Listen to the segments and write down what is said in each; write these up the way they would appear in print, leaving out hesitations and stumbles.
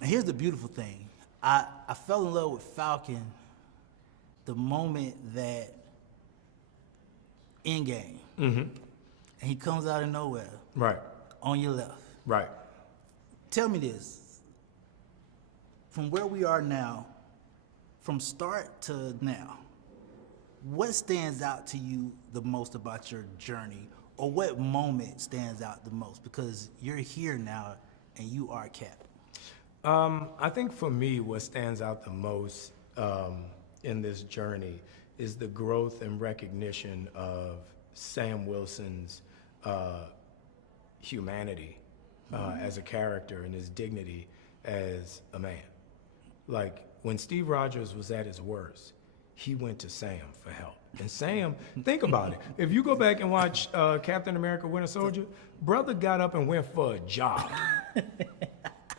And here's the beautiful thing. I fell in love with Falcon the moment that Endgame. And he comes out of nowhere. Right. On your left. Right. Tell me this. From where we are now, from start to now, what stands out to you the most about your journey? Or what moment stands out the most? Because you're here now and you are Cap. I think for me, what stands out the most in this journey is the growth and recognition of Sam Wilson's humanity as a character and his dignity as a man. Like when Steve Rogers was at his worst, he went to Sam for help. And Sam, think about it. If you go back and watch Captain America Winter Soldier, brother got up and went for a jog.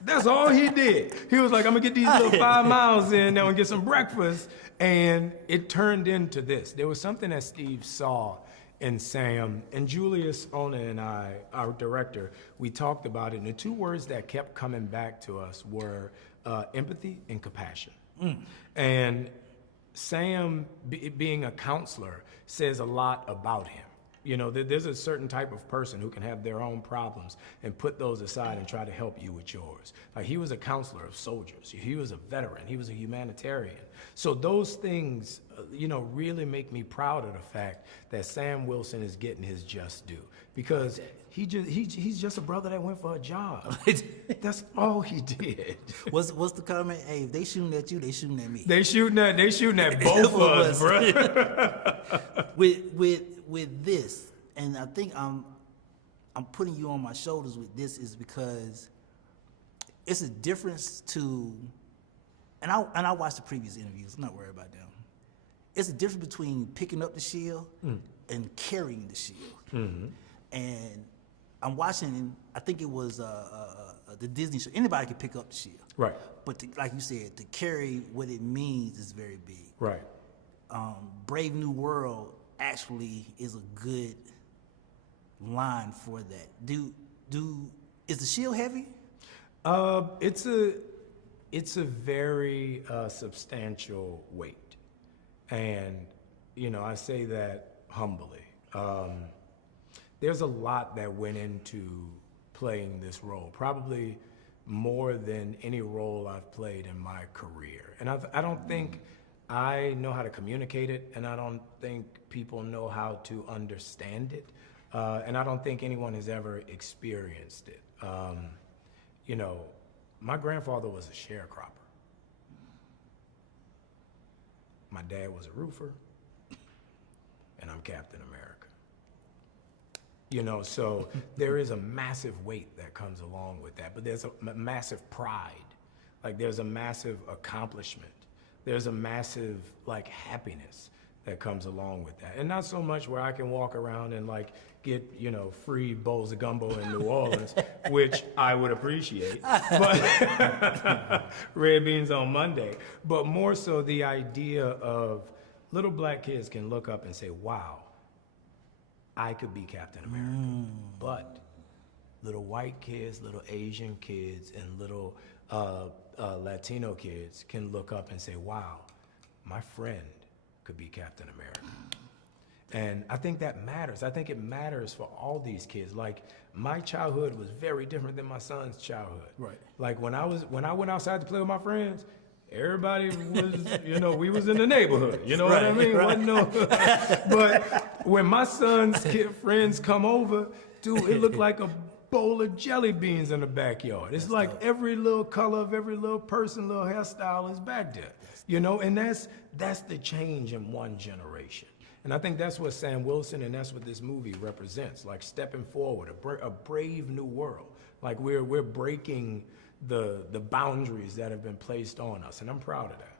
That's all he did. He was like, I'm gonna get these little 5 miles in now and get some breakfast. And it turned into this. There was something that Steve saw in Sam, and Julius Ona and I, our director, we talked about it. And the 2 words that kept coming back to us were empathy and compassion. And Sam, being a counselor, says a lot about him. You know, there's a certain type of person who can have their own problems and put those aside and try to help you with yours. Like he was a counselor of soldiers. He was a veteran. He was a humanitarian. So those things, you know, really make me proud of the fact that Sam Wilson is getting his just due, because he's just a brother that went for a job. That's all he did. What's the comment? Hey, if they shooting at you, they shooting at me. They shooting at both of us, bro. With this, and I think I'm putting you on my shoulders with this, is because it's a difference to, and I watched the previous interviews. I'm not worried about them. It's a difference between picking up the shield and carrying the shield. And I'm watching. I think it was the Disney show. Anybody can pick up the shield, Right. But like you said, to carry what it means is very big. Right. Brave New World actually is a good line for that. Is the shield heavy? It's a very substantial weight, and you know I say that humbly. There's a lot that went into playing this role, probably more than any role I've played in my career, and I don't think I know how to communicate it, and I don't think people know how to understand it, and I don't think anyone has ever experienced it. You know, my grandfather was a sharecropper. My dad was a roofer, and I'm Captain America. You know, so there is a massive weight that comes along with that, but there's a massive pride. Like there's a massive accomplishment. There's a massive like happiness that comes along with that. And not so much where I can walk around and like get, you know, free bowls of gumbo in New Orleans, which I would appreciate, but red beans on Monday. But more so the idea of little black kids can look up and say, wow, I could be Captain America. But little white kids, little Asian kids, and little Latino kids can look up and say, wow, my friend could be Captain America. And I think that matters. I think it matters for all these kids. Like my childhood was very different than my son's childhood. Right. Like when I went outside to play with my friends, everybody was, you know, we was in the neighborhood. You know what I mean? Right. Wasn't no, but when my son's friends come over, dude, it looked like a bowl of jelly beans in the backyard. It's like every little color of every little person, little hairstyle is back there. You know, and that's the change in one generation. And I think that's what Sam Wilson and that's what this movie represents, like stepping forward, a brave new world. Like we're breaking the boundaries that have been placed on us, and I'm proud of that.